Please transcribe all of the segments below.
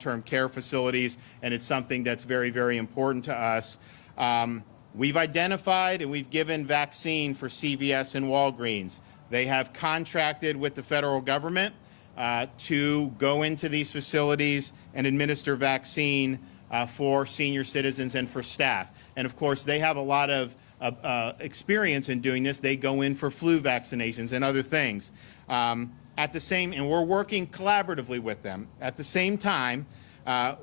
long-term care facilities, and it's something that's very, very important to us. We've identified and we've given vaccine for CVS and Walgreens. They have contracted with the federal government to go into these facilities and administer vaccine for senior citizens and for staff. And of course, they have a lot of experience in doing this. They go in for flu vaccinations and other things. And we're working collaboratively with them. At the same time,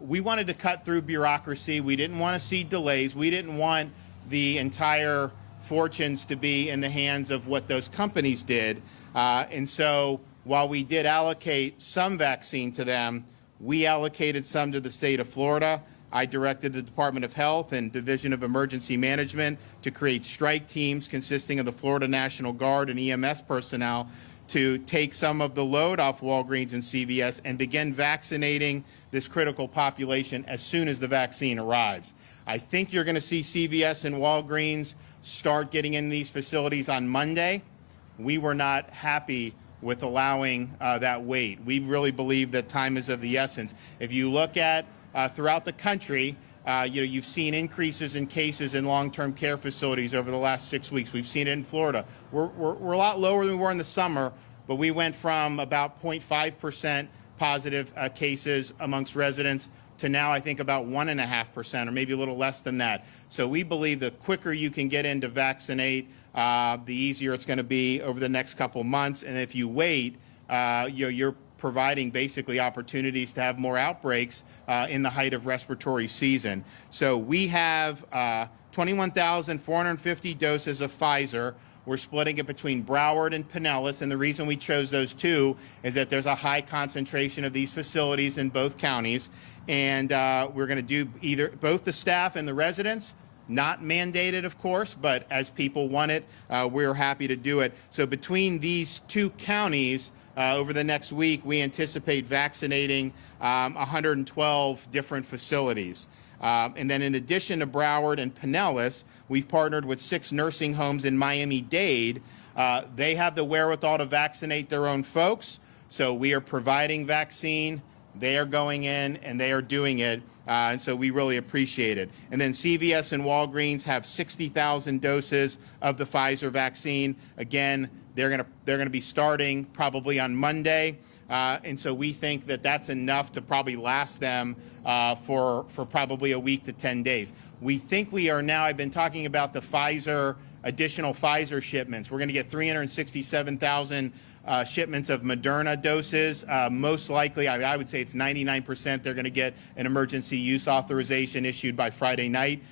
we wanted to cut through bureaucracy. We didn't want to see delays. We didn't want the entire fortunes to be in the hands of what those companies did. And so while we did allocate some vaccine to them, we allocated some to the state of Florida. I directed the Department of Health and Division of Emergency Management to create strike teams consisting of the Florida National Guard and EMS personnel to take some of the load off Walgreens and CVS and begin vaccinating this critical population as soon as the vaccine arrives. I think you're going to see CVS and Walgreens start getting in these facilities on Monday. We were not happy with allowing that wait. We really believe that time is of the essence. If you look at throughout the country, you've seen increases in cases in long-term care facilities over the last 6 weeks. We've seen it in Florida. We're a lot lower than we were in the summer, but we went from about 0.5% positive cases amongst residents to now I think about 1.5% or maybe a little less than that. So we believe the quicker you can get in to vaccinate, the easier it's going to be over the next couple months. And if you wait, you're providing basically opportunities to have more outbreaks in the height of respiratory season. So we have 21,450 doses of Pfizer. We're splitting it between Broward and Pinellas, and the reason we chose those two is that there's a high concentration of these facilities in both counties, and we're going to do both the staff and the residents. Not mandated, of course, but as people want it, we're happy to do it. So between these two counties, over the next week, we anticipate vaccinating 112 different facilities. And then in addition to Broward and Pinellas, we've partnered with 6 nursing homes in Miami-Dade. They have the wherewithal to vaccinate their own folks, so we are providing vaccine. They are going in and they are doing it, and so we really appreciate it. And then CVS and Walgreens have 60,000 doses of the Pfizer vaccine. Again, they're going to be starting probably on Monday, and so we think that that's enough to probably last them for probably a week to 10 days. We think we are now. I've been talking about the additional Pfizer shipments. We're going to get 367,000 shipments of Moderna doses. Most likely, I would say it's 99% they're going to get an emergency use authorization issued by Friday night.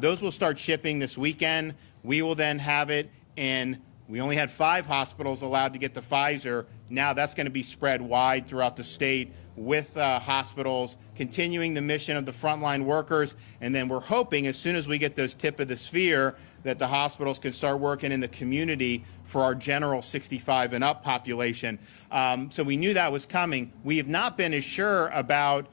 Those will start shipping this weekend. We will then have it in. We only had 5 hospitals allowed to get the Pfizer. Now that's going to be spread wide throughout the state with hospitals, continuing the mission of the frontline workers. And then we're hoping as soon as we get those tip of the sphere that the hospitals can start working in the community for our general 65 and up population. So we knew that was coming. We have not been as sure about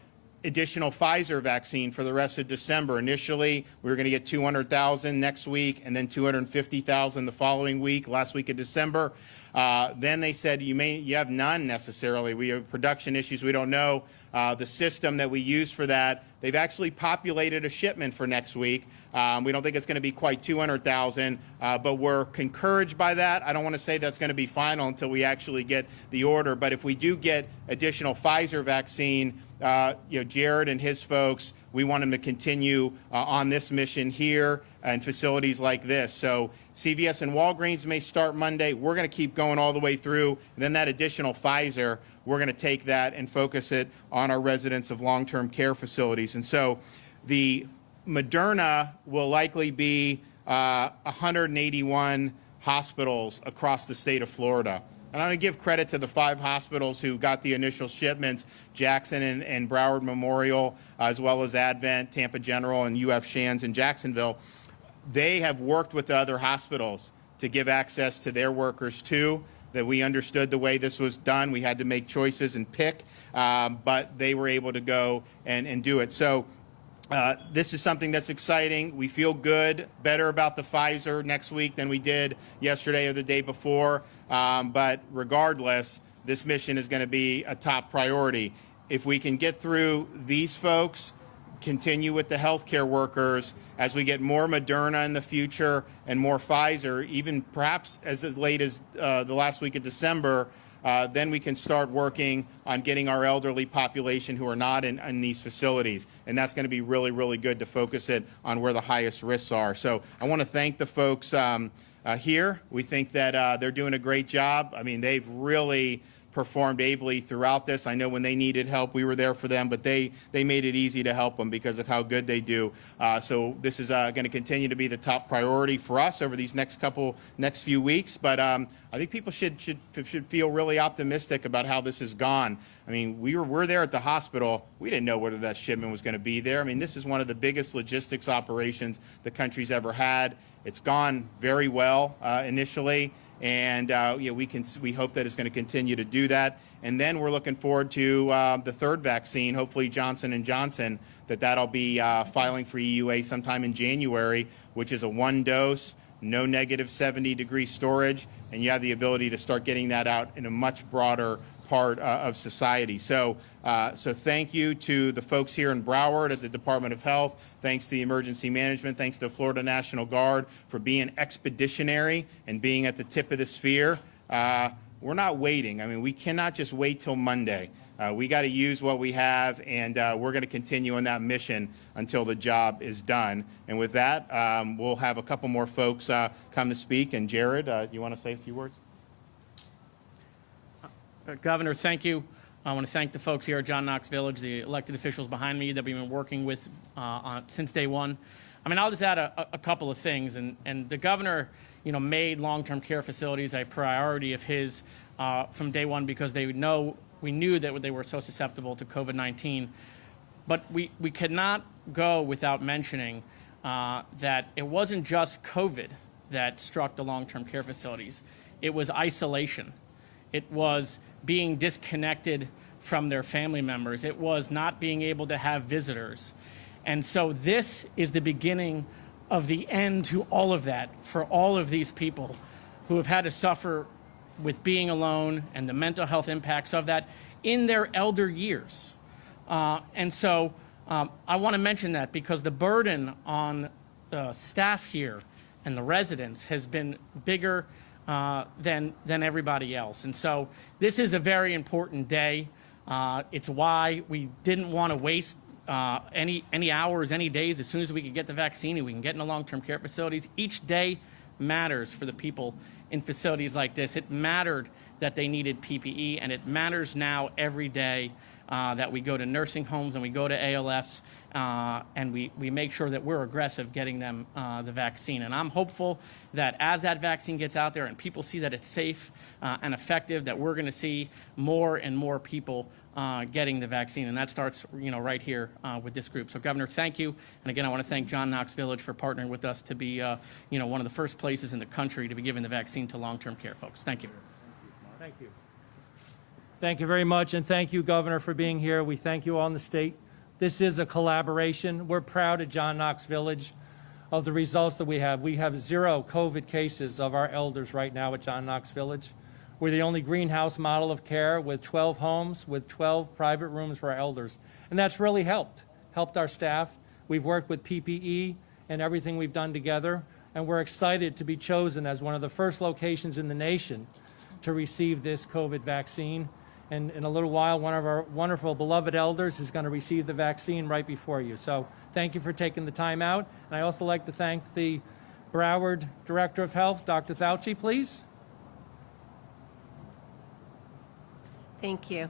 additional Pfizer vaccine for the rest of December. Initially, we were going to get 200,000 next week and then 250,000 the following week, last week of December. Then they said you have none necessarily. We have production issues. We don't know the system that we use for that. They've actually populated a shipment for next week. We don't think it's going to be quite 200,000, but we're encouraged by that. I don't want to say that's going to be final until we actually get the order. But if we do get additional Pfizer vaccine, Jared and his folks, we want them to continue on this mission here and facilities like this. So CVS and Walgreens may start Monday. We're going to keep going all the way through. And then that additional Pfizer, we're going to take that and focus it on our residents of long-term care facilities. And so the Moderna will likely be 181 hospitals across the state of Florida. And I'm going to give credit to the 5 hospitals who got the initial shipments, Jackson and Broward Memorial, as well as Advent, Tampa General, and UF Shands in Jacksonville. They have worked with the other hospitals to give access to their workers too, that we understood the way this was done. We had to make choices and pick, but they were able to go and do it. So this is something that's exciting. We feel better about the Pfizer next week than we did yesterday or the day before. But regardless, this mission is going to be a top priority. if we can get through these folks, continue with the healthcare workers, as we get more Moderna in the future and more Pfizer, even perhaps as late as the last week of December, then we can start working on getting our elderly population who are not in these facilities. And that's going to be really, really good to focus it on where the highest risks are. So I want to thank the folks here. We think that they're doing a great job. I mean, they've really performed ably throughout this. I know when they needed help, we were there for them, but they made it easy to help them because of how good they do. So this is going to continue to be the top priority for us over these next few weeks. But I think people should feel really optimistic about how this has gone. I mean, we're there at the hospital. We didn't know whether that shipment was going to be there. I mean, this is one of the biggest logistics operations the country's ever had. It's gone very well initially. And we hope that it's going to continue to do that. And then we're looking forward to the third vaccine, hopefully Johnson & Johnson, that'll be filing for EUA sometime in January, which is a 1-dose, no negative 70-degree storage, and you have the ability to start getting that out in a much broader part of society. So thank you to the folks here in Broward at the Department of Health. Thanks to the Emergency Management. Thanks to the Florida National Guard for being expeditionary and being at the tip of the sphere. We're not waiting. I mean, we cannot just wait till Monday. We got to use what we have, and we're going to continue on that mission until the job is done. And with that, we'll have a couple more folks come to speak. And Jared, you want to say a few words? Governor, thank you. I want to thank the folks here at John Knox Village, the elected officials behind me that we've been working with since day one. I mean, I'll just add a couple of things. And the governor, made long-term care facilities a priority of his from day one because we knew that they were so susceptible to COVID-19. But we could not go without mentioning that it wasn't just COVID that struck the long-term care facilities. It was isolation. It was being disconnected from their family members. It was not being able to have visitors. And so this is the beginning of the end to all of that for all of these people who have had to suffer with being alone and the mental health impacts of that in their elder years. And so I want to mention that because the burden on the staff here and the residents has been bigger than everybody else. And so this is a very important day. It's why we didn't want to waste any hours, any days. As soon as we could get the vaccine and we can get into long-term care facilities, each day matters for the people in facilities like this. It mattered that they needed PPE, and it matters now every day that we go to nursing homes and we go to ALFs and we make sure that we're aggressive getting them the vaccine. And I'm hopeful that as that vaccine gets out there and people see that it's safe and effective, that we're going to see more and more people getting the vaccine. And that starts, right here with this group. So, Governor, thank you. And again, I want to thank John Knox Village for partnering with us to be, one of the first places in the country to be giving the vaccine to long-term care folks. Thank you. Thank you. Thank you very much, and thank you, Governor, for being here. We thank you all in the state. This is a collaboration. We're proud at John Knox Village of the results that we have. We have 0 COVID cases of our elders right now at John Knox Village. We're the only greenhouse model of care with 12 homes, with 12 private rooms for our elders. And that's really helped our staff. We've worked with PPE and everything we've done together, and we're excited to be chosen as one of the first locations in the nation to receive this COVID vaccine. And in a little while, one of our wonderful beloved elders is going to receive the vaccine right before you. So thank you for taking the time out. And I also like to thank the Broward Director of Health, Dr. Fauci, please. Thank you.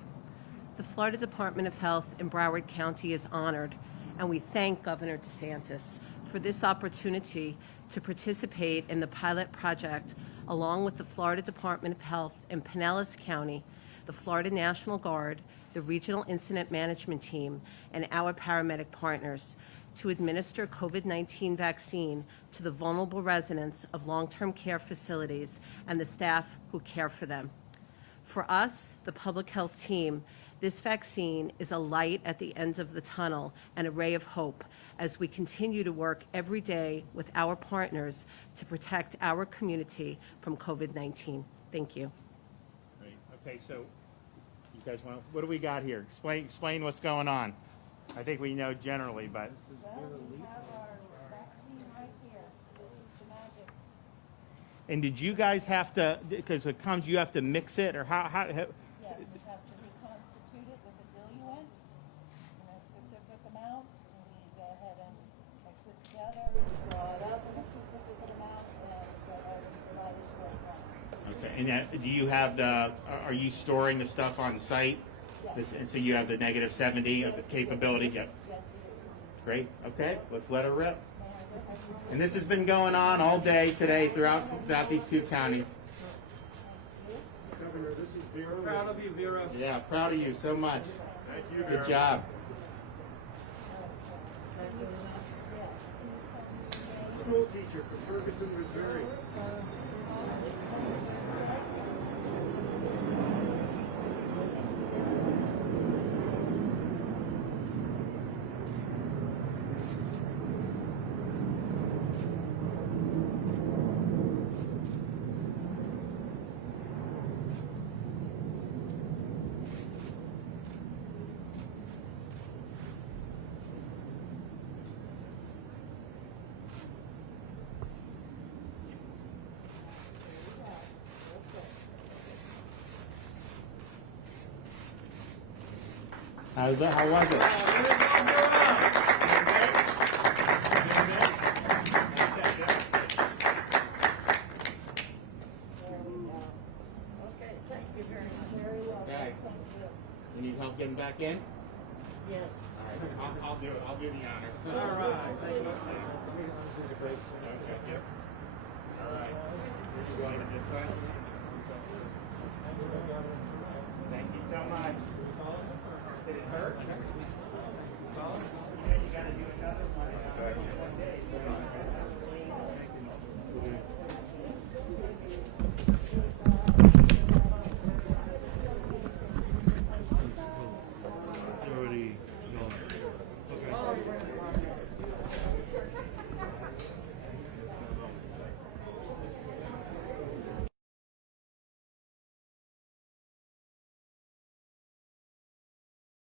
The Florida Department of Health in Broward County is honored, and we thank Governor DeSantis for this opportunity to participate in the pilot project along with the Florida Department of Health in Pinellas County, the Florida National Guard, the Regional Incident Management Team, and our paramedic partners to administer COVID-19 vaccine to the vulnerable residents of long-term care facilities and the staff who care for them. For us, the public health team, this vaccine is a light at the end of the tunnel and a ray of hope as we continue to work every day with our partners to protect our community from COVID-19. Thank you. Great. Okay, so You guys want? What do we got here? Explain what's going on. I think we know generally, but. Well, we have our vaccine right here. This is the magic. And did you guys have to, because it comes, you have to mix it, or how Yes, we have to reconstitute it with a diluent in a specific amount. And we go ahead and mix it together, draw it up in a specific amount, and go ahead and provide it to our clients. Okay, and do you have are you storing the stuff on site? Yes. And so you have the -70 of the capability? Yep. Yes, we do. Great, okay, let's let her rip. And this has been going on all day today throughout these two counties. Governor, this is Vera. Proud of you, Vera. Yeah, proud of you so much. Thank you, Vera. Good job. School teacher from Ferguson, Missouri. How was it? Okay, thank you very much. Very well. Okay. Thank you. You need help getting back in? Yes. All right, I'll do it. I'll do the honors. All right. Okay, yep. All right. You going this way? Thank you so much. Did it hurt?